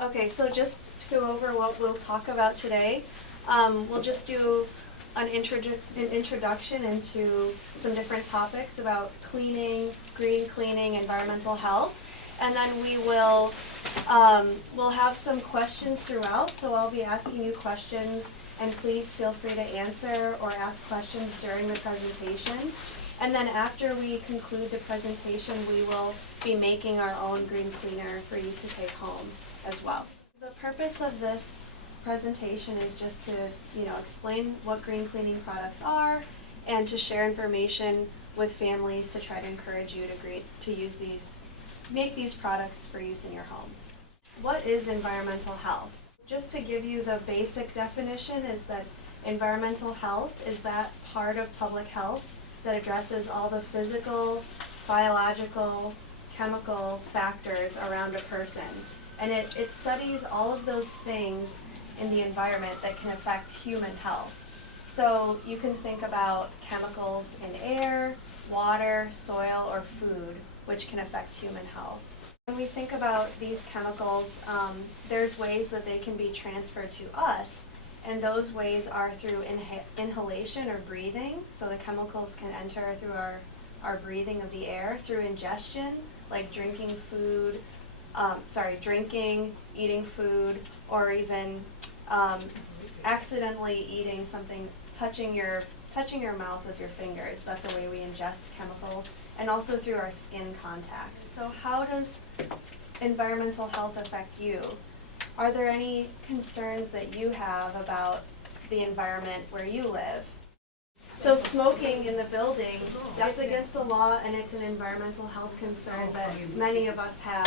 Okay, so just to go over what we'll talk about today, we'll just do an introduction into some different topics about cleaning, green cleaning, environmental health, and then we'll have some questions throughout. So I'll be asking you questions, and please feel free to answer or ask questions during the presentation. And then after we conclude the presentation, we will be making our own green cleaner for you to take home as well. The purpose of this presentation is just to, explain what green cleaning products are and to share information with families to try to encourage you to use make these products for use in your home. What is environmental health? Just to give you the basic definition is that environmental health is that part of public health that addresses all the physical, biological, chemical factors around a person. And it studies all of those things in the environment that can affect human health. So you can think about chemicals in air, water, soil, or food, which can affect human health. When we think about these chemicals, there's ways that they can be transferred to us, and those ways are through inhalation or breathing. So the chemicals can enter through our breathing of the air, through ingestion, like drinking, eating food, or even accidentally eating something, touching your mouth with your fingers. That's a way we ingest chemicals, and also through our skin contact. So how does environmental health affect you? Are there any concerns that you have about the environment where you live? So smoking in the building, that's against the law, and it's an environmental health concern that many of us have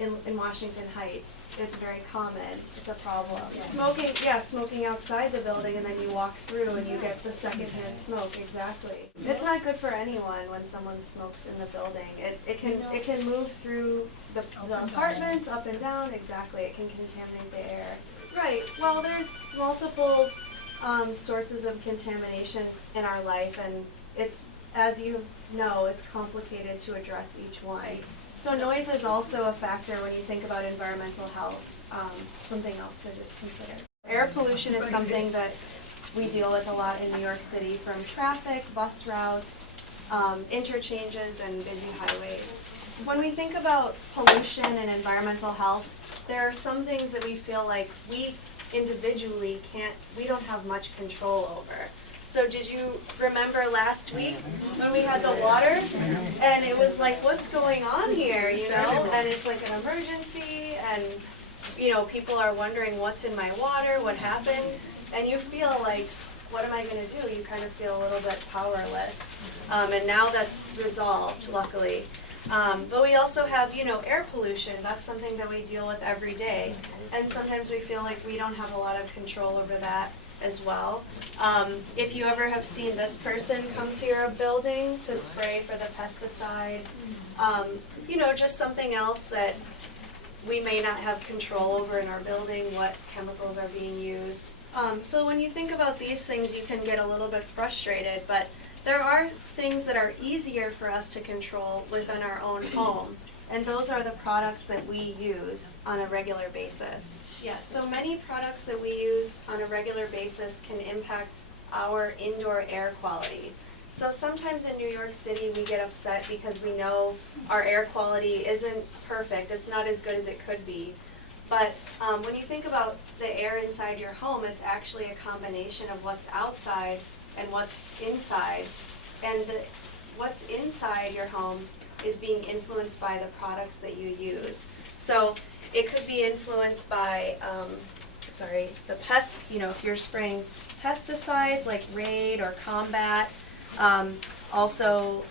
in Washington Heights. It's very common. It's a problem. Smoking outside the building, and then you walk through and you get the secondhand smoke. Exactly. It's not good for anyone when someone smokes in the building. It can move through the apartments up and down. Exactly. It can contaminate the air. Right. Well, there's multiple sources of contamination in our life, and it's, as you know, it's complicated to address each one. So noise is also a factor when you think about environmental health, something else to just consider. Air pollution is something that we deal with a lot in New York City, from traffic, bus routes, interchanges, and busy highways. When we think about pollution and environmental health, there are some things that we feel like we individually we don't have much control over. So did you remember last week when we had the water and it was like, what's going on here, and it's like an emergency, and people are wondering what's in my water, what happened, and you feel like, what am I going to do? You kind of feel a little bit powerless, and now that's resolved, luckily. But we also have, air pollution. That's something that we deal with every day. And sometimes we feel like we don't have a lot of control over that as well. If you ever have seen this person come to your building to spray for the pesticide, just something else that we may not have control over in our building, what chemicals are being used. So when you think about these things, you can get a little bit frustrated, but there are things that are easier for us to control within our own home, and those are the products that we use on a regular basis. Yeah, so many products that we use on a regular basis can impact our indoor air quality. So sometimes in New York City we get upset because we know our air quality isn't perfect, it's not as good as it could be. But when you think about the air inside your home, it's actually a combination of what's outside and what's inside. And what's inside your home is being influenced by the products that you use. So it could be influenced by, the pests, if you're spraying pesticides like Raid or Combat, also,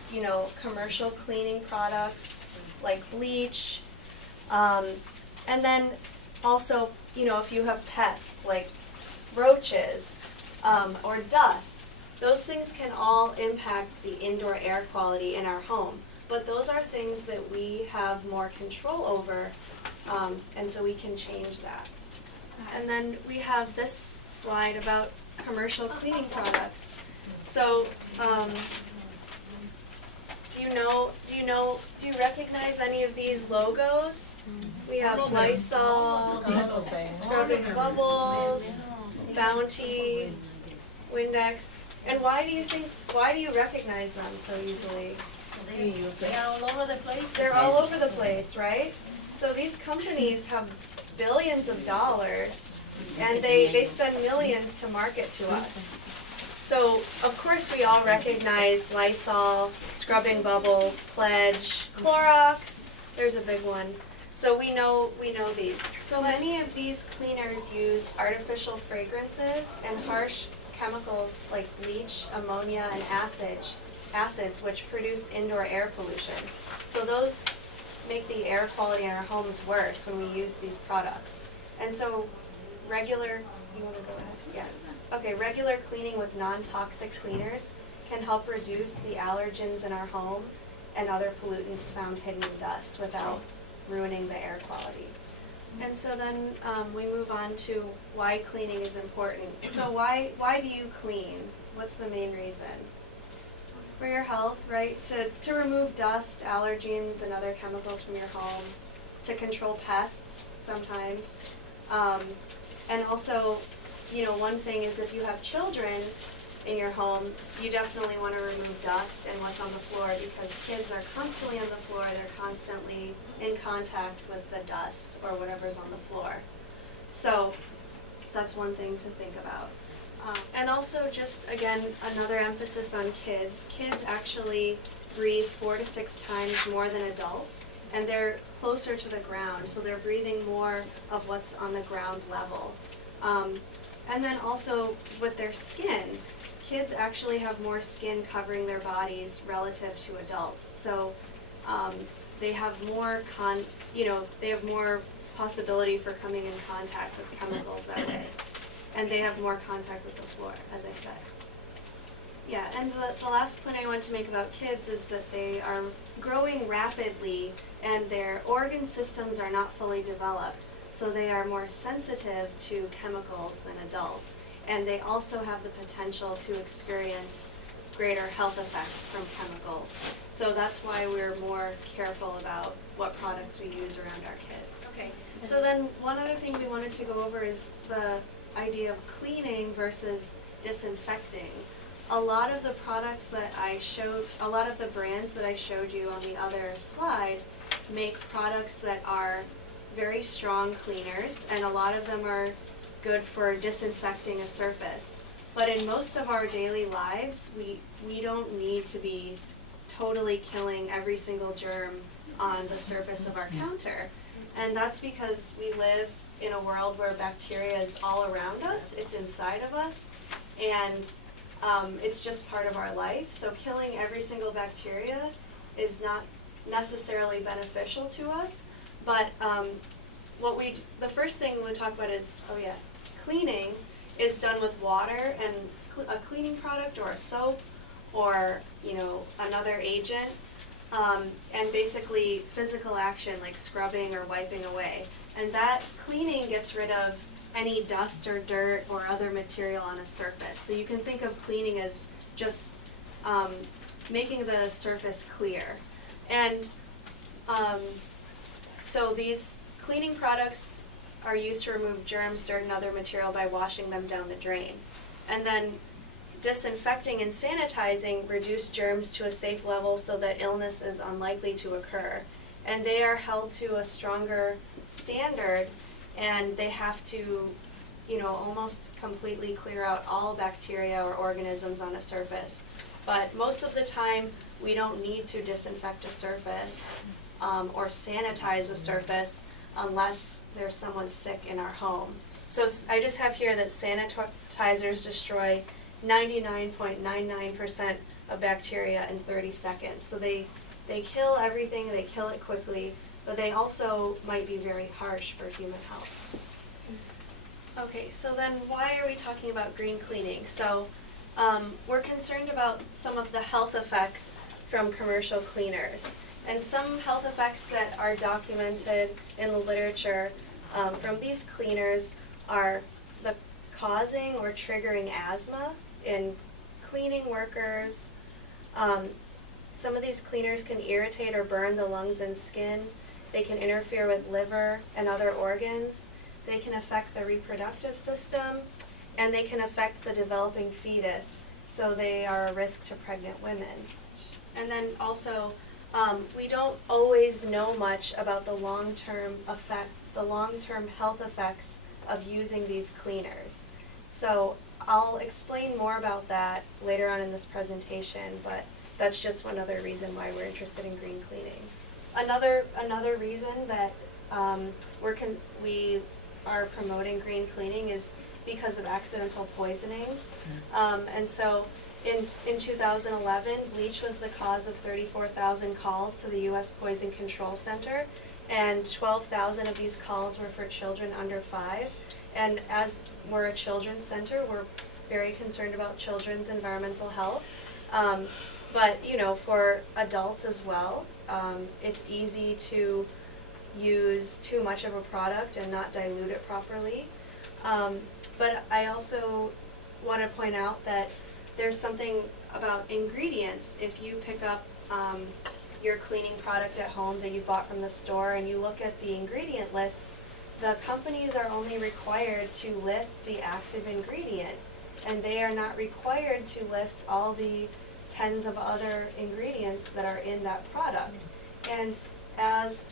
commercial cleaning products like bleach, and then also, if you have pests like roaches or dust, those things can all impact the indoor air quality in our home. But those are things that we have more control over, and so we can change that. And then we have this slide about commercial cleaning products. So, do you recognize any of these logos? We have Lysol, Scrubbing Bubbles, Bounty, Windex. And why do you recognize them so easily? They're all over the place. They're all over the place, right? So these companies have billions of dollars, and they spend millions to market to us. So, of course, we all recognize Lysol, Scrubbing Bubbles, Pledge, Clorox. There's a big one. So we know these. So many of these cleaners use artificial fragrances and harsh chemicals like bleach, ammonia, and acids which produce indoor air pollution. So those make the air quality in our homes worse when we use these products. And so regular cleaning with non-toxic cleaners can help reduce the allergens in our home and other pollutants found hidden in dust without ruining the air quality. And so then we move on to why cleaning is important. So why do you clean? What's the main reason? For your health, right? To remove dust, allergens, and other chemicals from your home, to control pests sometimes. And also, one thing is if you have children in your home, you definitely want to remove dust and what's on the floor because kids are constantly on the floor, they're constantly in contact with the dust or whatever's on the floor. So that's one thing to think about. And also just, again, another emphasis on kids. Kids actually breathe 4 to 6 times more than adults, and they're closer to the ground, so they're breathing more of what's on the ground level. And then also with their skin, kids actually have more skin covering their bodies relative to adults. So they have more they have more possibility for coming in contact with chemicals that way. And they have more contact with the floor, as I said. Yeah, and the last point I want to make about kids is that they are growing rapidly and their organ systems are not fully developed. So they are more sensitive to chemicals than adults. And they also have the potential to experience greater health effects from chemicals. So that's why we're more careful about what products we use around our kids. Okay, so then one other thing we wanted to go over is the idea of cleaning versus disinfecting. A lot of the products that a lot of the brands that I showed you on the other slide make products that are very strong cleaners, and a lot of them are good for disinfecting a surface. But in most of our daily lives, we don't need to be totally killing every single germ on the surface of our counter. And that's because we live in a world where bacteria is all around us, it's inside of us, and it's just part of our life. So killing every single bacteria is not necessarily beneficial to us, but the first thing we'll talk about is, cleaning is done with water and a cleaning product or a soap or, another agent, and basically physical action like scrubbing or wiping away. And that cleaning gets rid of any dust or dirt or other material on a surface. So you can think of cleaning as just making the surface clear. And so these cleaning products are used to remove germs, dirt, and other material by washing them down the drain. And then disinfecting and sanitizing reduce germs to a safe level so that illness is unlikely to occur. And they are held to a stronger standard, and they have to, almost completely clear out all bacteria or organisms on a surface. But most of the time, we don't need to disinfect a surface or sanitize a surface unless there's someone sick in our home. So I just have here that sanitizers destroy 99.99% of bacteria in 30 seconds. So they kill everything, they kill it quickly, but they also might be very harsh for human health. Okay, so then why are we talking about green cleaning? So we're concerned about some of the health effects from commercial cleaners. And some health effects that are documented in the literature from these cleaners are the causing or triggering asthma in cleaning workers. Some of these cleaners can irritate or burn the lungs and skin. they can interfere with liver and other organs, they can affect the reproductive system, and they can affect the developing fetus, so they are a risk to pregnant women. And then also, we don't always know much about the long-term health effects of using these cleaners. So I'll explain more about that later on in this presentation, but that's just one other reason why we're interested in green cleaning. Another reason that we are promoting green cleaning is because of accidental poisonings. And so in 2011, bleach was the cause of 34,000 calls to the U.S. Poison Control Center, and 12,000 of these calls were for children under 5. And as we're a children's center, we're very concerned about children's environmental health. But for adults as well, it's easy to use too much of a product and not dilute it properly. But I also want to point out that there's something about ingredients. If you pick up your cleaning product at home that you bought from the store and you look at the ingredient list, the companies are only required to list the active ingredient, and they are not required to list all the tens of other ingredients that are in that product. And as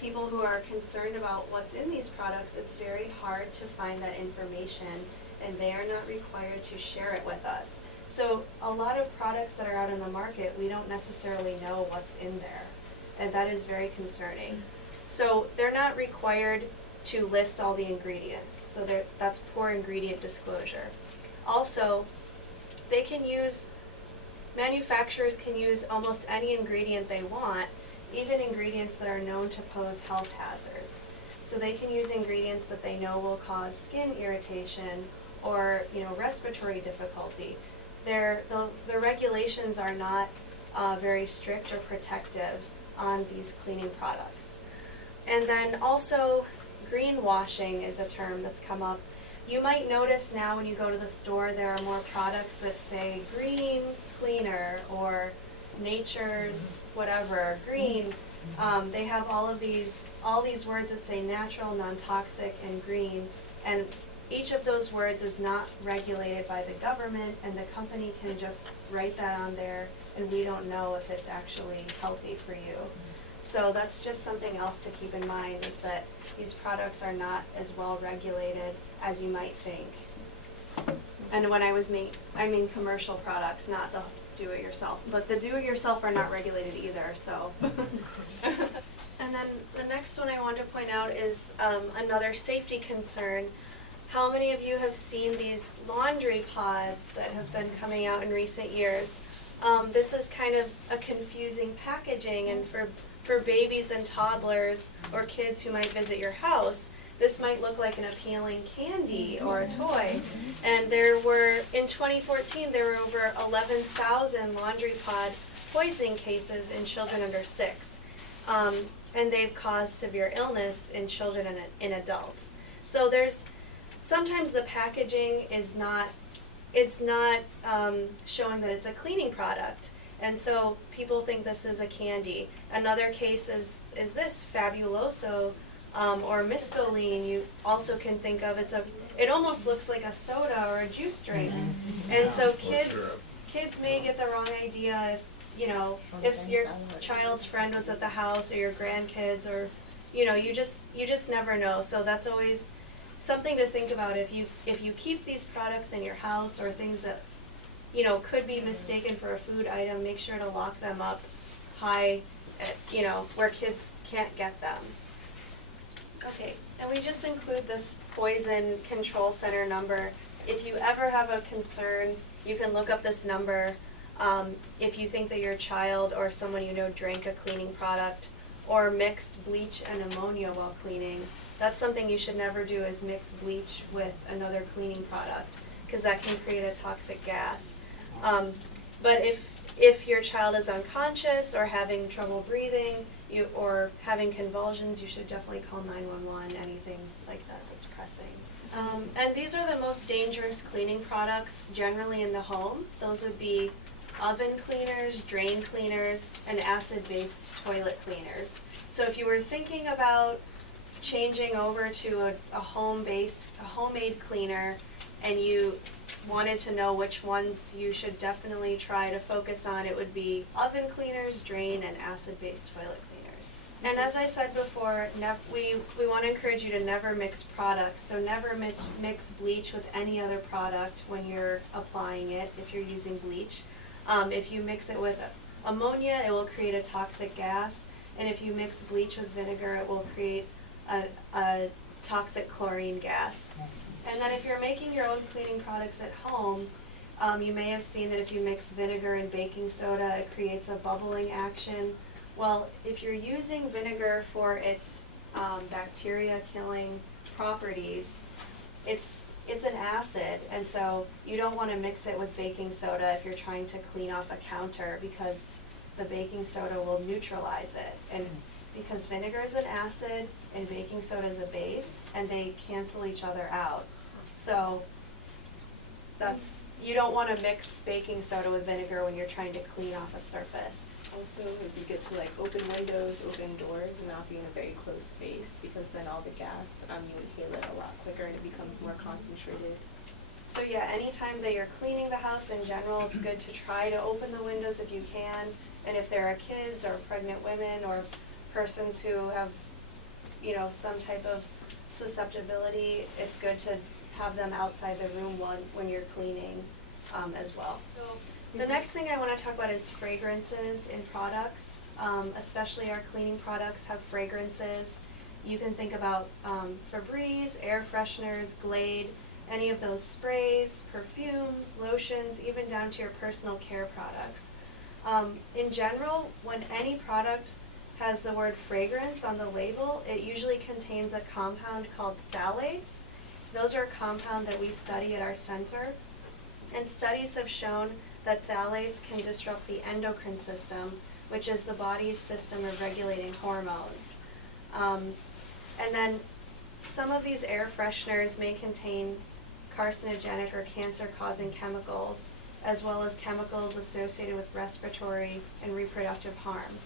people who are concerned about what's in these products, it's very hard to find that information, and they are not required to share it with us. So a lot of products that are out in the market, we don't necessarily know what's in there, and that is very concerning. So they're not required to list all the ingredients, so that's poor ingredient disclosure. Also, manufacturers can use almost any ingredient they want, even ingredients that are known to pose health hazards. So they can use ingredients that they know will cause skin irritation or respiratory difficulty. The regulations are not very strict or protective on these cleaning products. And then also, greenwashing is a term that's come up. You might notice now when you go to the store, there are more products that say green cleaner or nature's whatever, green. They have all these words that say natural, non-toxic, and green. And each of those words is not regulated by the government, and the company can just write that on there, and we don't know if it's actually healthy for you. So that's just something else to keep in mind, is that these products are not as well regulated as you might think. And when I mean commercial products, not the do-it-yourself. But the do-it-yourself are not regulated either, so. And then the next one I want to point out is another safety concern. How many of you have seen these laundry pods that have been coming out in recent years? This is kind of a confusing packaging, and for babies and toddlers or kids who might visit your house, this might look like an appealing candy or a toy. And in 2014, there were over 11,000 laundry pod poisoning cases in children under 6. And they've caused severe illness in children and in adults. So sometimes the packaging is not showing that it's a cleaning product. And so people think this is a candy. Another case is this Fabuloso or Mistoline. You also can think of it almost looks like a soda or a juice drink. And so kids may get the wrong idea if your child's friend was at the house or your grandkids, or you just never know. So that's always something to think about. If you keep these products in your house, or things that could be mistaken for a food item, make sure to lock them up high, where kids can't get them. Okay, and we just include this Poison Control Center number. If you ever have a concern, you can look up this number. If you think that your child or someone drank a cleaning product or mixed bleach and ammonia while cleaning, that's something you should never do, is mix bleach with another cleaning product, because that can create a toxic gas. But if your child is unconscious or having trouble breathing or having convulsions, you should definitely call 911, anything like that that's pressing. And these are the most dangerous cleaning products generally in the home. Those would be oven cleaners, drain cleaners, and acid-based toilet cleaners. So if you were thinking about changing over to a homemade cleaner, and you wanted to know which ones you should definitely try to focus on, it would be oven cleaners, drain, and acid-based toilet cleaners. And as I said before, we want to encourage you to never mix products. So never mix bleach with any other product when you're applying it, if you're using bleach. If you mix it with ammonia, it will create a toxic gas. And if you mix bleach with vinegar, it will create a toxic chlorine gas. And then if you're making your own cleaning products at home, you may have seen that if you mix vinegar and baking soda, it creates a bubbling action. Well, if you're using vinegar for its bacteria-killing properties, it's an acid, and so you don't want to mix it with baking soda if you're trying to clean off a counter, because the baking soda will neutralize it. And because vinegar is an acid and baking soda is a base, and they cancel each other out. So you don't want to mix baking soda with vinegar when you're trying to clean off a surface. Also, it would be good to open windows, open doors, and not be in a very close space, because then all the gas, you inhale it a lot quicker and it becomes more concentrated. So yeah, anytime that you're cleaning the house in general, it's good to try to open the windows if you can. And if there are kids or pregnant women or persons who have, some type of susceptibility, it's good to have them outside the room when you're cleaning as well. So the next thing I want to talk about is fragrances in products. Especially our cleaning products have fragrances. You can think about Febreze, air fresheners, Glade, any of those sprays, perfumes, lotions, even down to your personal care products. In general, when any product has the word fragrance on the label, it usually contains a compound called phthalates. Those are a compound that we study at our center, and studies have shown that phthalates can disrupt the endocrine system, which is the body's system of regulating hormones. And then some of these air fresheners may contain carcinogenic or cancer-causing chemicals, as well as chemicals associated with respiratory and reproductive harm.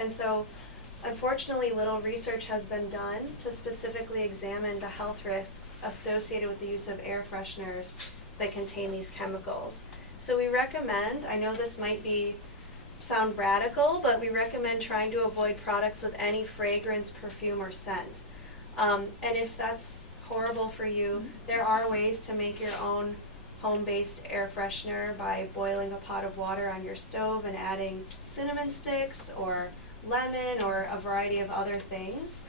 And so, unfortunately, little research has been done to specifically examine the health risks associated with the use of air fresheners that contain these chemicals. So we recommend, I know this might sound radical, but we recommend trying to avoid products with any fragrance, perfume, or scent. And if that's horrible for you, there are ways to make your own home-based air freshener by boiling a pot of water on your stove and adding cinnamon sticks or lemon or a variety of other things.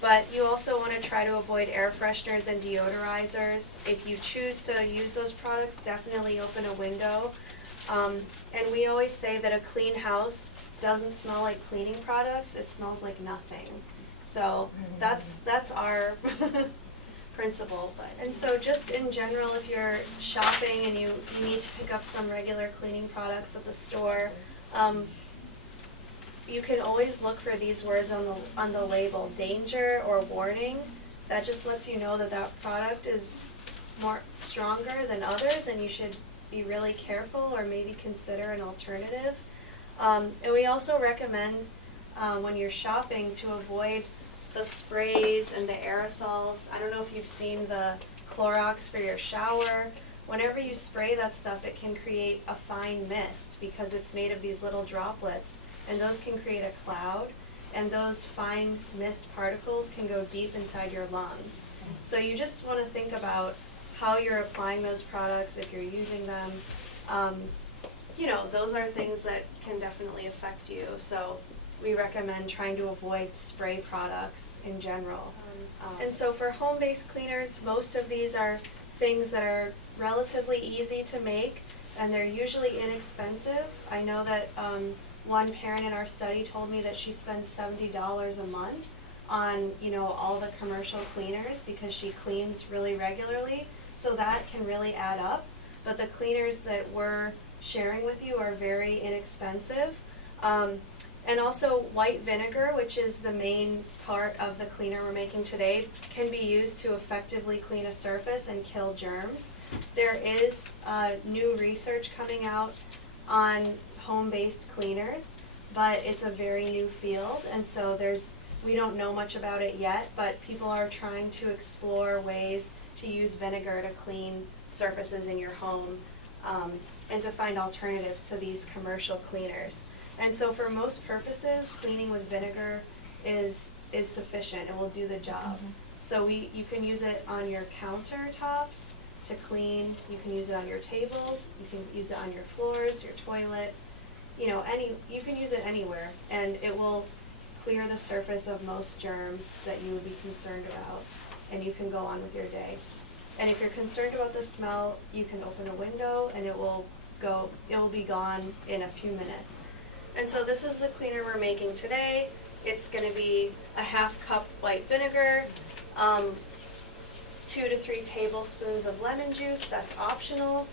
But you also want to try to avoid air fresheners and deodorizers. If you choose to use those products, definitely open a window. And we always say that a clean house doesn't smell like cleaning products, it smells like nothing. So that's our principle. And so just in general, if you're shopping and you need to pick up some regular cleaning products at the store, you can always look for these words on the label, danger or warning. That just lets you know that that product is more stronger than others, and you should be really careful or maybe consider an alternative. And we also recommend when you're shopping to avoid the sprays and the aerosols. I don't know if you've seen the Clorox for your shower. Whenever you spray that stuff, it can create a fine mist because it's made of these little droplets, and those can create a cloud, and those fine mist particles can go deep inside your lungs. So you just want to think about how you're applying those products, if you're using them. Those are things that can definitely affect you. So we recommend trying to avoid spray products in general. And so for home-based cleaners, most of these are things that are relatively easy to make, and they're usually inexpensive. I know that one parent in our study told me that she spends $70 a month on, all the commercial cleaners because she cleans really regularly. So that can really add up. But the cleaners that we're sharing with you are very inexpensive. And also white vinegar, which is the main part of the cleaner we're making today, can be used to effectively clean a surface and kill germs. There is new research coming out on home-based cleaners, but it's a very new field, and so we don't know much about it yet, but people are trying to explore ways to use vinegar to clean surfaces in your home, and to find alternatives to these commercial cleaners. And so for most purposes, cleaning with vinegar is sufficient, it will do the job. So you can use it on your countertops to clean, you can use it on your tables, you can use it on your floors, your toilet, you can use it anywhere, and it will clear the surface of most germs that you would be concerned about, and you can go on with your day. And if you're concerned about the smell, you can open a window and it will be gone in a few minutes. And so this is the cleaner we're making today. It's going to be a 1/2 cup white vinegar, 2 to 3 tablespoons of lemon juice, that's optional.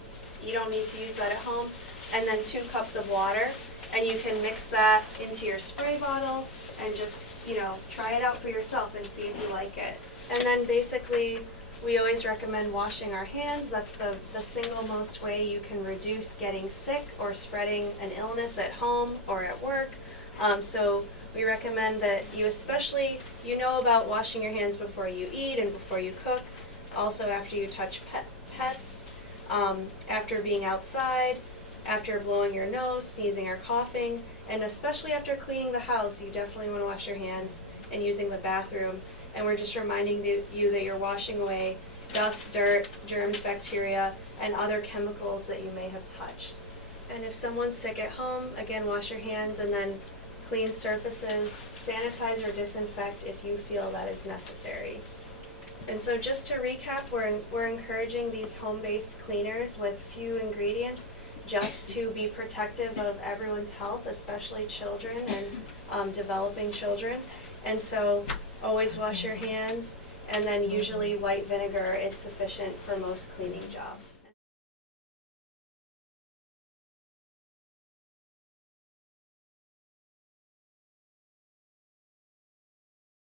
You don't need to use that at home. And then 2 cups of water. And you can mix that into your spray bottle and just, try it out for yourself and see if you like it. And then basically, we always recommend washing our hands. That's the single most way you can reduce getting sick or spreading an illness at home or at work. So we recommend that you especially, about washing your hands before you eat and before you cook, also after you touch pets, after being outside, after blowing your nose, sneezing or coughing, and especially after cleaning the house, you definitely want to wash your hands and using the bathroom. And we're just reminding you that you're washing away dust, dirt, germs, bacteria, and other chemicals that you may have touched. And if someone's sick at home, again, wash your hands and then clean surfaces, sanitize or disinfect if you feel that is necessary. And so just to recap, we're encouraging these home-based cleaners with few ingredients just to be protective of everyone's health, especially children and developing children. And so always wash your hands, and then usually white vinegar is sufficient for most cleaning jobs.